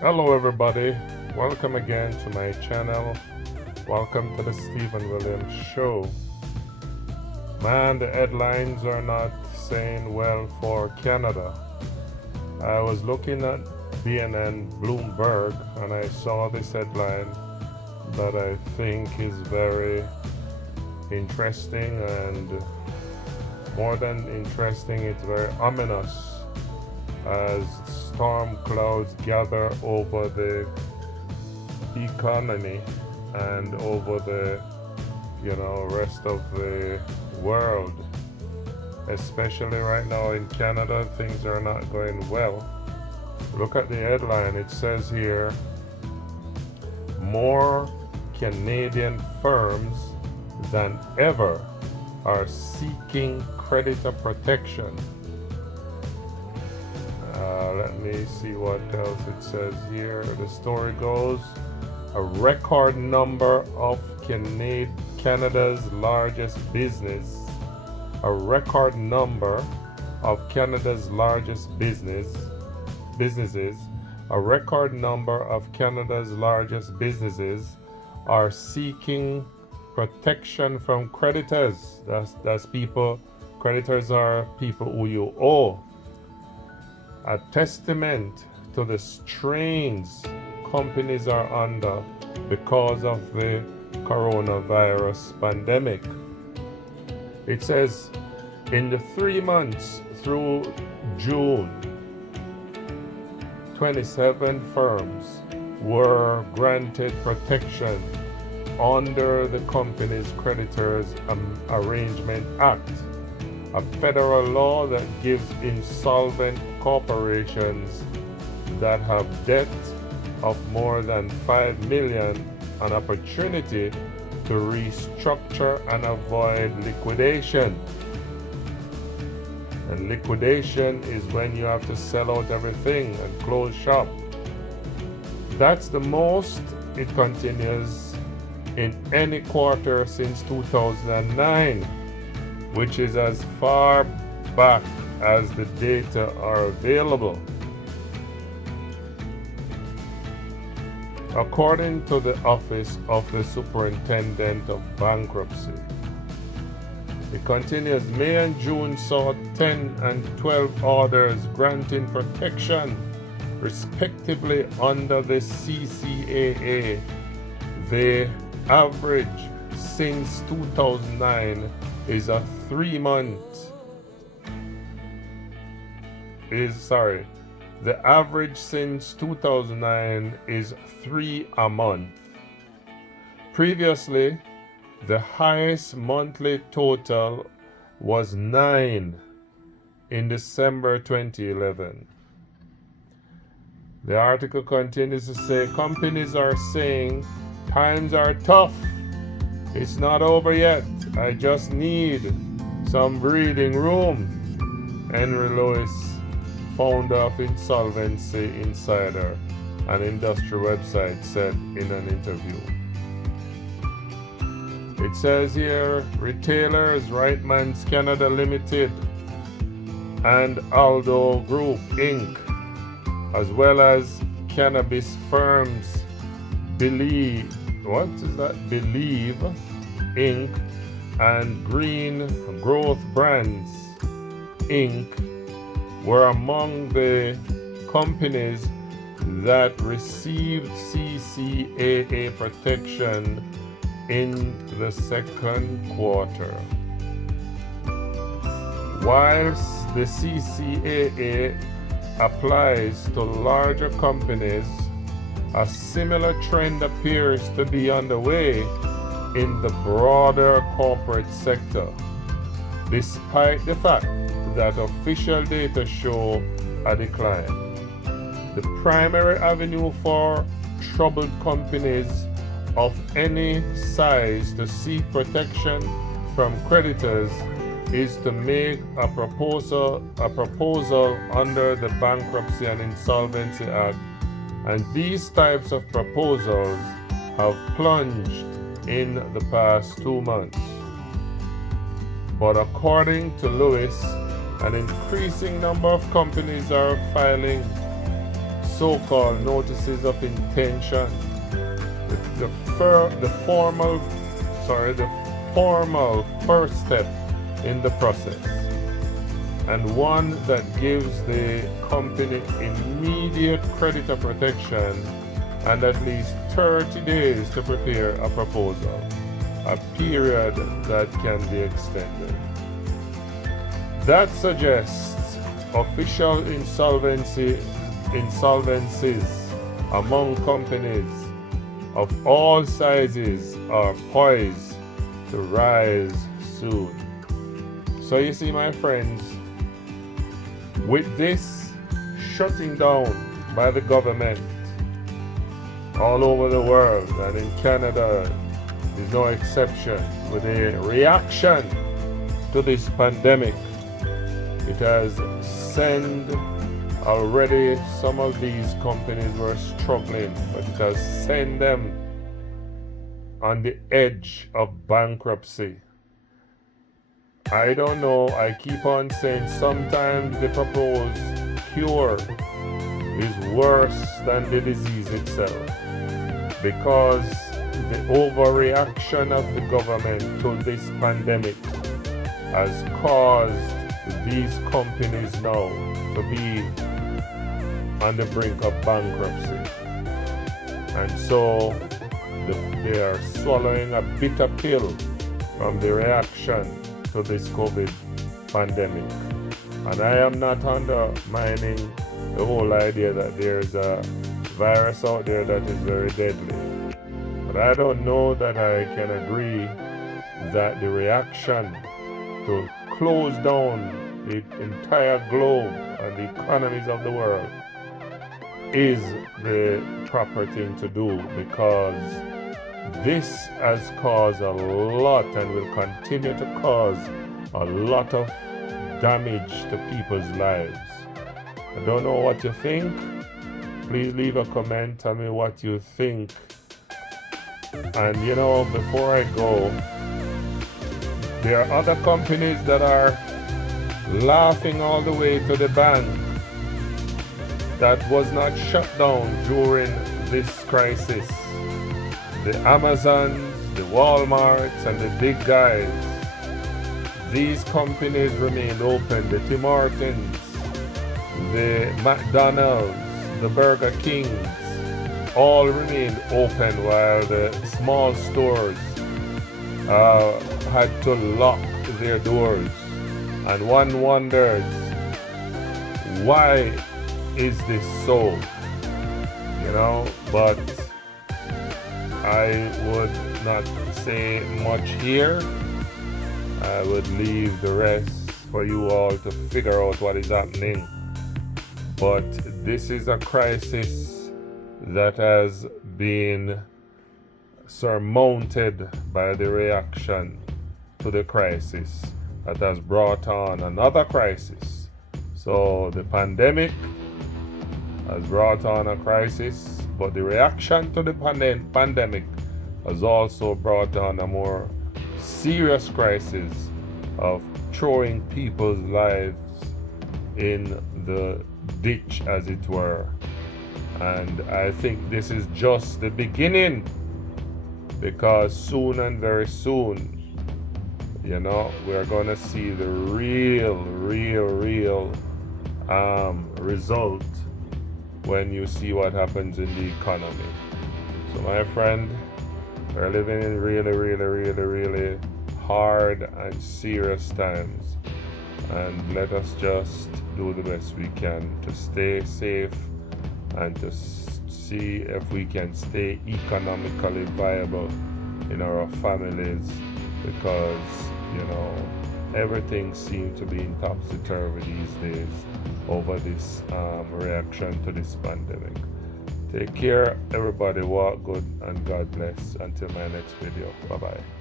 Hello everybody, welcome again to my channel. Welcome to the Stephen Williams Show. Man, the headlines are not saying well for Canada. I was looking at BNN Bloomberg and I saw this headline that I think is very interesting, and more than interesting, it's very ominous as storm clouds gather over the economy and over the rest of the world. Especially right now in Canada, things are not going well. Look at the headline. It says here, more Canadian firms than ever are seeking creditor protection. Let me see what else it says here. The story goes, a record number of Canada's largest businesses, are seeking protection from creditors. That's people. Creditors are people who you owe. A testament to the strains companies are under because of the coronavirus pandemic. It says in the 3 months through June, 27 firms were granted protection under the Companies Creditors Arrangement Act, a federal law that gives insolvent corporations that have debt of more than $5 million an opportunity to restructure and avoid liquidation. And liquidation is when you have to sell out everything and close shop. That's the most, it continues, in any quarter since 2009, which is as far back as the data are available. According to the Office of the Superintendent of Bankruptcy, it continues, May and June saw 10 and 12 orders granting protection, respectively, under the CCAA. The average since 2009 is a 3 month. The average since 2009 is 3 a month. Previously, the highest monthly total was 9 in December 2011. The article continues to say, companies are saying times are tough. It's not over yet. I just need some breathing room. Henry Lewis, founder of Insolvency Insider, an industry website, said in an interview. It says here, retailers Reitmans Canada Limited and Aldo Group Inc., as well as cannabis firms Believe Inc. and Green Growth Brands Inc. were among the companies that received CCAA protection in the second quarter. Whilst the CCAA applies to larger companies, a similar trend appears to be underway in the broader corporate sector, despite the fact that official data show a decline. The primary avenue for troubled companies of any size to seek protection from creditors is to make a proposal under the Bankruptcy and Insolvency Act, and these types of proposals have plunged in the past 2 months. But according to Lewis, an increasing number of companies are filing so-called notices of intention, the formal first step in the process, and one that gives the company immediate creditor protection and at least 30 days to prepare a proposal, a period that can be extended. That suggests official insolvencies among companies of all sizes are poised to rise soon. So you see, my friends, with this shutting down by the government all over the world, and in Canada is no exception, with a reaction to this pandemic, it has sent already some of these companies were struggling, but it has sent them on the edge of bankruptcy. I don't know, I keep on saying sometimes the proposed cure is worse than the disease itself, because the overreaction of the government to this pandemic has caused these companies now to be on the brink of bankruptcy. And so they are swallowing a bitter pill from the reaction to this COVID pandemic. And I am not undermining the whole idea that there's a virus out there that is very deadly. But I don't know that I can agree that the reaction to close down the entire globe and the economies of the world is the proper thing to do, because this has caused a lot and will continue to cause a lot of damage to people's lives. I don't know what you think. Please leave a comment, tell me what you think. And you know, before I go, there are other companies that are laughing all the way to the bank that was not shut down during this crisis. The Amazons, the Walmarts, and the big guys. These companies remained open. The Tim Hortons, the McDonald's, the Burger Kings, all remained open, while the small stores had to lock their doors. And one wonders, why is this so? You know, but I would not say much here. I would leave the rest for you all to figure out what is happening. But this is a crisis that has been surmounted by the reaction to the crisis that has brought on another crisis. So the pandemic has brought on a crisis, but the reaction to the pandemic has also brought on a more serious crisis of throwing people's lives in the ditch, as it were. And I think this is just the beginning, because soon and very soon, you know, we're going to see the real result when you see what happens in the economy. So my friend, we're living in really hard and serious times, and let us just do the best we can to stay safe and to see if we can stay economically viable in our families, because you know, everything seems to be in topsy-turvy these days over this reaction to this pandemic. Take care, everybody. Walk good and God bless. Until my next video. Bye-bye.